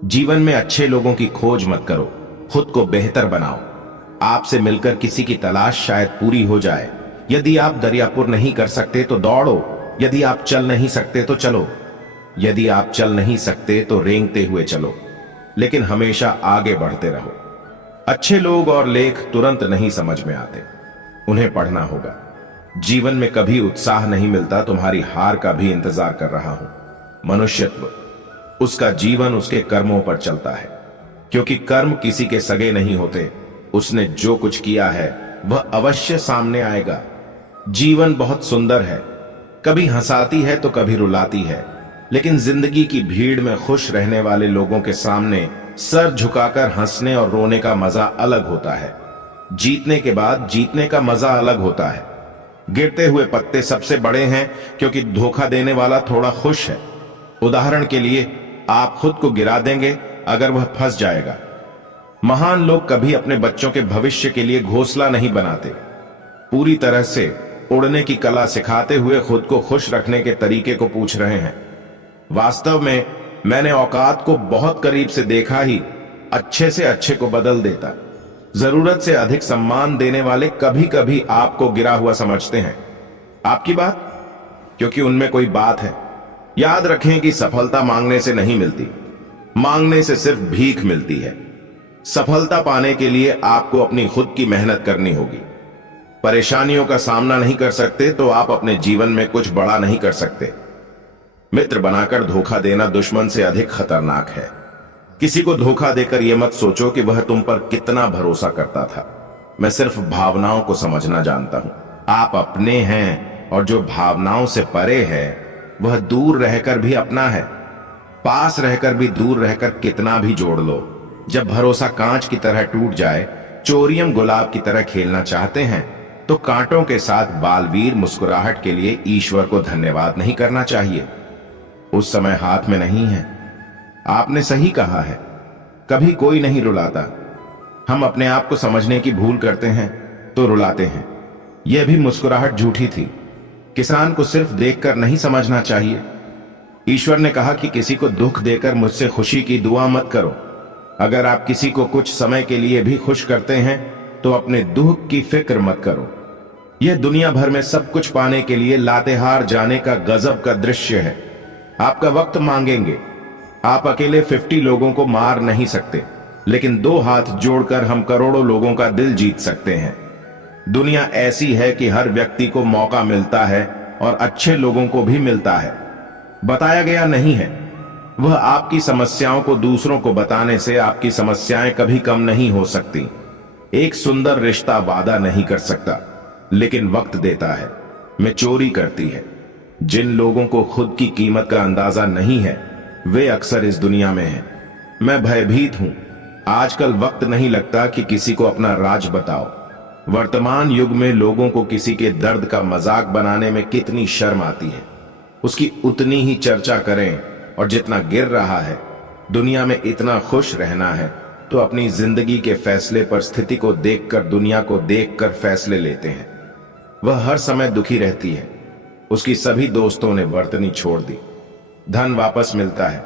जीवन में अच्छे लोगों की खोज मत करो, खुद को बेहतर बनाओ। आपसे मिलकर किसी की तलाश शायद पूरी हो जाए। यदि आप दरियापुर नहीं कर सकते तो दौड़ो, यदि आप चल नहीं सकते तो चलो, यदि आप चल नहीं सकते तो रेंगते हुए चलो, लेकिन हमेशा आगे बढ़ते रहो। अच्छे लोग और लेख तुरंत नहीं समझ में आते, उन्हें पढ़ना होगा। जीवन में कभी उत्साह नहीं मिलता, तुम्हारी हार का भी इंतजार कर रहा हूं। मनुष्यत्व, उसका जीवन उसके कर्मों पर चलता है, क्योंकि कर्म किसी के सगे नहीं होते। उसने जो कुछ किया है वह अवश्य सामने आएगा। जीवन बहुत सुंदर है, कभी हंसाती है तो कभी रुलाती है, लेकिन जिंदगी की भीड़ में खुश रहने वाले लोगों के सामने सर झुकाकर हंसने और रोने का मजा अलग होता है। जीतने के बाद जीतने का मजा अलग होता है। गिरते हुए पत्ते सबसे बड़े हैं, क्योंकि धोखा देने वाला थोड़ा खुश है। उदाहरण के लिए, आप खुद को गिरा देंगे अगर वह फंस जाएगा। महान लोग कभी अपने बच्चों के भविष्य के लिए घोंसला नहीं बनाते, पूरी तरह से उड़ने की कला सिखाते हुए खुद को खुश रखने के तरीके को पूछ रहे हैं। वास्तव में मैंने औकात को बहुत करीब से देखा ही अच्छे से अच्छे को बदल देता। जरूरत से अधिक सम्मान देने वाले कभी कभी आपको गिरा हुआ समझते हैं। आपकी बात, क्योंकि उनमें कोई बात है। याद रखें कि सफलता मांगने से नहीं मिलती, मांगने से सिर्फ भीख मिलती है। सफलता पाने के लिए आपको अपनी खुद की मेहनत करनी होगी। परेशानियों का सामना नहीं कर सकते तो आप अपने जीवन में कुछ बड़ा नहीं कर सकते। मित्र बनाकर धोखा देना दुश्मन से अधिक खतरनाक है। किसी को धोखा देकर यह मत सोचो कि वह तुम पर कितना भरोसा करता था। मैं सिर्फ भावनाओं को समझना जानता हूं। आप अपने हैं, और जो भावनाओं से परे है वह दूर रहकर भी अपना है। पास रहकर भी दूर रहकर कितना भी जोड़ लो, जब भरोसा कांच की तरह टूट जाए, चोरियम गुलाब की तरह खेलना चाहते हैं तो कांटों के साथ बालवीर मुस्कुराहट के लिए ईश्वर को धन्यवाद नहीं करना चाहिए। उस समय हाथ में नहीं है। आपने सही कहा है, कभी कोई नहीं रुलाता। हम अपने आप को समझने की भूल करते हैं तो रुलाते हैं। यह भी मुस्कुराहट झूठी थी। किसान को सिर्फ देखकर नहीं समझना चाहिए। ईश्वर ने कहा कि किसी को दुख देकर मुझसे खुशी की दुआ मत करो। अगर आप किसी को कुछ समय के लिए भी खुश करते हैं तो अपने दुख की फिक्र मत करो। यह दुनिया भर में सब कुछ पाने के लिए लातेहार जाने का गजब का दृश्य है। आपका वक्त मांगेंगे। आप अकेले 50 लोगों को मार नहीं सकते, लेकिन 2 हाथ जोड़कर हम करोड़ों लोगों का दिल जीत सकते हैं। दुनिया ऐसी है कि हर व्यक्ति को मौका मिलता है और अच्छे लोगों को भी मिलता है। बताया गया नहीं है। वह आपकी समस्याओं को दूसरों को बताने से आपकी समस्याएं कभी कम नहीं हो सकती। एक सुंदर रिश्ता वादा नहीं कर सकता, लेकिन वक्त देता है, मैच्योरी करती है। जिन लोगों को खुद की कीमत का अंदाजा नहीं है वे अक्सर इस दुनिया में हैं। मैं भयभीत हूं। आजकल वक्त नहीं लगता कि किसी को अपना राज बताओ। वर्तमान युग में लोगों को किसी के दर्द का मजाक बनाने में कितनी शर्म आती है। उसकी उतनी ही चर्चा करें, और जितना गिर रहा है, दुनिया में इतना खुश रहना है तो अपनी जिंदगी के फैसले पर स्थिति को देखकर, दुनिया को देखकर फैसले लेते हैं। वह हर समय दुखी रहती है। उसकी सभी दोस्तों ने वर्तनी छोड़ दी। धन वापस मिलता है,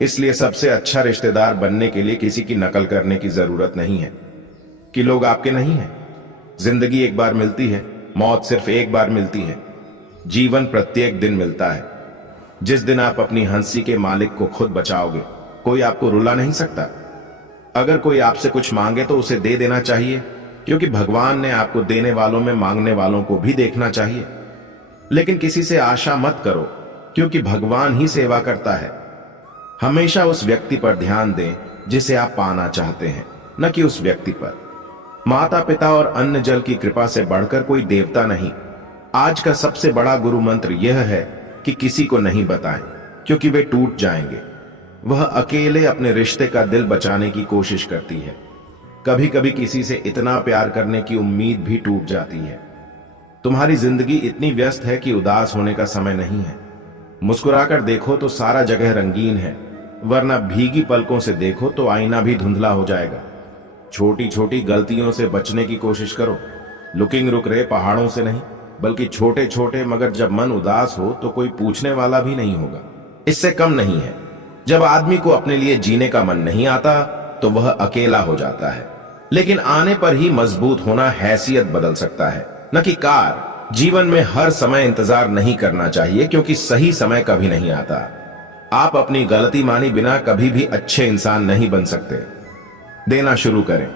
इसलिए सबसे अच्छा रिश्तेदार बनने के लिए किसी की नकल करने की जरूरत नहीं है कि लोग आपके नहीं हैं। जिंदगी एक बार मिलती है, मौत सिर्फ एक बार मिलती है। जीवन प्रत्येक दिन मिलता है। जिस दिन आप अपनी हंसी के मालिक को खुद बचाओगे, कोई आपको रुला नहीं सकता। अगर कोई आपसे कुछ मांगे तो उसे दे देना चाहिए, क्योंकि भगवान ने आपको देने वालों में मांगने वालों को भी देखना चाहिए। लेकिन किसी से आशा मत करो, क्योंकि भगवान ही सेवा करता है। हमेशा उस व्यक्ति पर ध्यान दें जिसे आप पाना चाहते हैं, न कि उस व्यक्ति पर। माता पिता और अन्न जल की कृपा से बढ़कर कोई देवता नहीं। आज का सबसे बड़ा गुरु मंत्र यह है कि किसी को नहीं बताएं, क्योंकि वे टूट जाएंगे। वह अकेले अपने रिश्ते का दिल बचाने की कोशिश करती है। कभी कभी किसी से इतना प्यार करने की उम्मीद भी टूट जाती है। तुम्हारी जिंदगी इतनी व्यस्त है कि उदास होने का समय नहीं है। मुस्कुराकर देखो तो सारा जगह रंगीन है, वरना भीगी पलकों से देखो तो आईना भी धुंधला हो जाएगा। छोटी छोटी गलतियों से बचने की कोशिश करो। लुकिंग रुक रहे पहाड़ों से नहीं, बल्कि छोटे छोटे, मगर जब मन उदास हो तो कोई पूछने वाला भी नहीं होगा। इससे कम नहीं है। जब आदमी को अपने लिए जीने का मन नहीं आता तो वह अकेला हो जाता है, लेकिन आने पर ही मजबूत होना हैसियत बदल सकता है, न कि कार। जीवन में हर समय इंतजार नहीं करना चाहिए, क्योंकि सही समय कभी नहीं आता। आप अपनी गलती मानी बिना कभी भी अच्छे इंसान नहीं बन सकते। देना शुरू करें।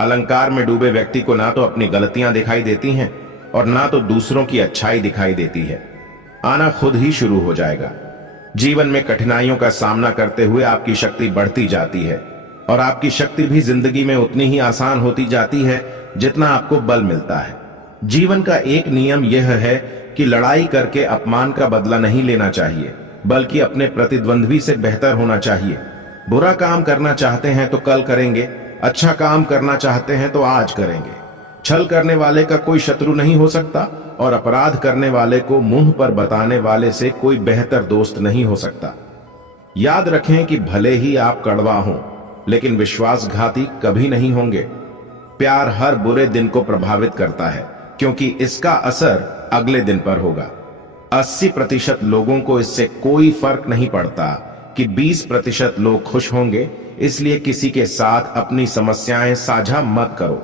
अलंकार में डूबे व्यक्ति को ना तो अपनी गलतियां दिखाई देती हैं और ना तो दूसरों की अच्छाई दिखाई देती है। आना खुद ही शुरू हो जाएगा। जीवन में कठिनाइयों का सामना करते हुए आपकी शक्ति बढ़ती जाती है और आपकी शक्ति भी जिंदगी में उतनी ही आसान होती जाती है जितना आपको बल मिलता है। जीवन का एक नियम यह है कि लड़ाई करके अपमान का बदला नहीं लेना चाहिए, बल्कि अपने प्रतिद्वंद्वी से बेहतर होना चाहिए। बुरा काम करना चाहते हैं तो कल करेंगे, अच्छा काम करना चाहते हैं तो आज करेंगे। छल करने वाले का कोई शत्रु नहीं हो सकता और अपराध करने वाले को मुंह पर बताने वाले से कोई बेहतर दोस्त नहीं हो सकता। याद रखें कि भले ही आप कड़वा हों, लेकिन विश्वासघाती कभी नहीं होंगे। प्यार हर बुरे दिन को प्रभावित करता है, क्योंकि इसका असर अगले दिन पर होगा। 80% लोगों को इससे कोई फर्क नहीं पड़ता कि 20% लोग खुश होंगे, इसलिए किसी के साथ अपनी समस्याएं साझा मत करो।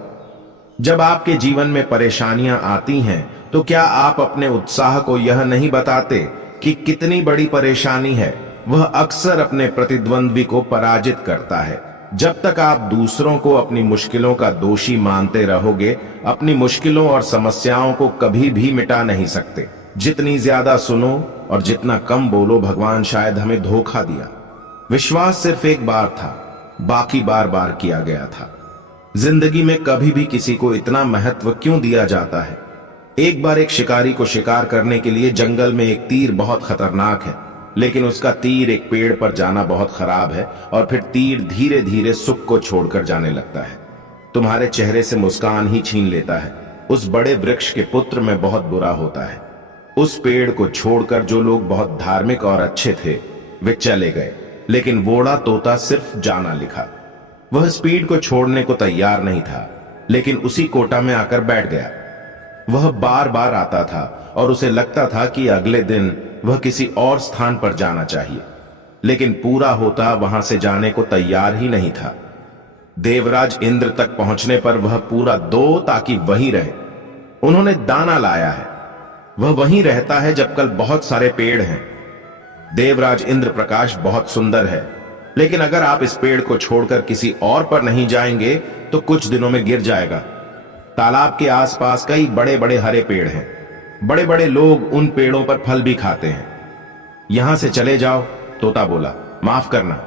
जब आपके जीवन में परेशानियां आती हैं, तो क्या आप अपने उत्साह को यह नहीं बताते कि कितनी बड़ी परेशानी है? वह अक्सर अपने प्रतिद्वंद्वी को पराजित करता है। जब तक आप दूसरों को अपनी मुश्किलों का दोषी मानते रहोगे, अपनी मुश्किलों और समस्याओं को कभी भी मिटा नहीं सकते। जितनी ज्यादा सुनो और जितना कम बोलो, भगवान शायद हमें धोखा दिया। विश्वास सिर्फ एक बार था, बाकी बार बार किया गया था। जिंदगी में कभी भी किसी को इतना महत्व क्यों दिया जाता है? एक बार एक शिकारी को शिकार करने के लिए जंगल में एक तीर बहुत खतरनाक है, लेकिन उसका तीर एक पेड़ पर जाना बहुत खराब है और फिर तीर धीरे धीरे सुख को छोड़कर जाने लगता है। तुम्हारे चेहरे से मुस्कान ही छीन लेता है। उस बड़े वृक्ष के पुत्र में बहुत बुरा होता है। उस पेड़ को छोड़कर जो लोग बहुत धार्मिक और अच्छे थे वे चले गए, लेकिन वोड़ा तोता सिर्फ जाना लिखा। वह स्पीड को छोड़ने को तैयार नहीं था, लेकिन उसी कोटा में आकर बैठ गया। वह बार बार आता था और उसे लगता था कि अगले दिन वह किसी और स्थान पर जाना चाहिए, लेकिन पूरा होता वहां से जाने को तैयार ही नहीं था। देवराज इंद्र तक पहुंचने पर वह पूरा दो ताकि वहीं रहे। उन्होंने दाना लाया है। वह वहीं रहता है जब कल बहुत सारे पेड़ हैं। देवराज इंद्र प्रकाश बहुत सुंदर है, लेकिन अगर आप इस पेड़ को छोड़कर किसी और पर नहीं जाएंगे तो कुछ दिनों में गिर जाएगा। तालाब के आसपास कई बड़े बड़े हरे पेड़ हैं। बड़े बड़े लोग उन पेड़ों पर फल भी खाते हैं। यहां से चले जाओ, तोता बोला। माफ करना,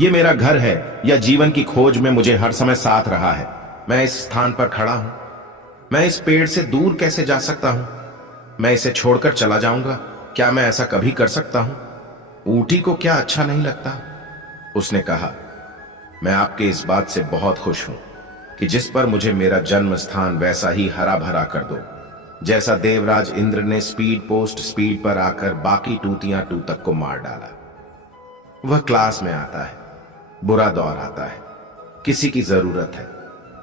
यह मेरा घर है या जीवन की खोज में मुझे हर समय साथ रहा है। मैं इस स्थान पर खड़ा हूं। मैं इस पेड़ से दूर कैसे जा सकता हूं? मैं इसे छोड़कर चला जाऊंगा? क्या मैं ऐसा कभी कर सकता हूं? ऊंटी को क्या अच्छा नहीं लगता? उसने कहा, मैं आपके इस बात से बहुत खुश हूं कि जिस पर मुझे मेरा जन्म स्थान वैसा ही हरा भरा कर दो, जैसा देवराज इंद्र ने स्पीड पोस्ट स्पीड पर आकर बाकी टूतियां टूतक को मार डाला। वह क्लास में आता है, बुरा दौर आता है, किसी की जरूरत है।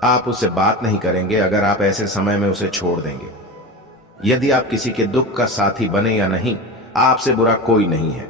आप उससे बात नहीं करेंगे अगर आप ऐसे समय में उसे छोड़ देंगे। यदि आप किसी के दुख का साथी बने या नहीं, आपसे बुरा कोई नहीं है।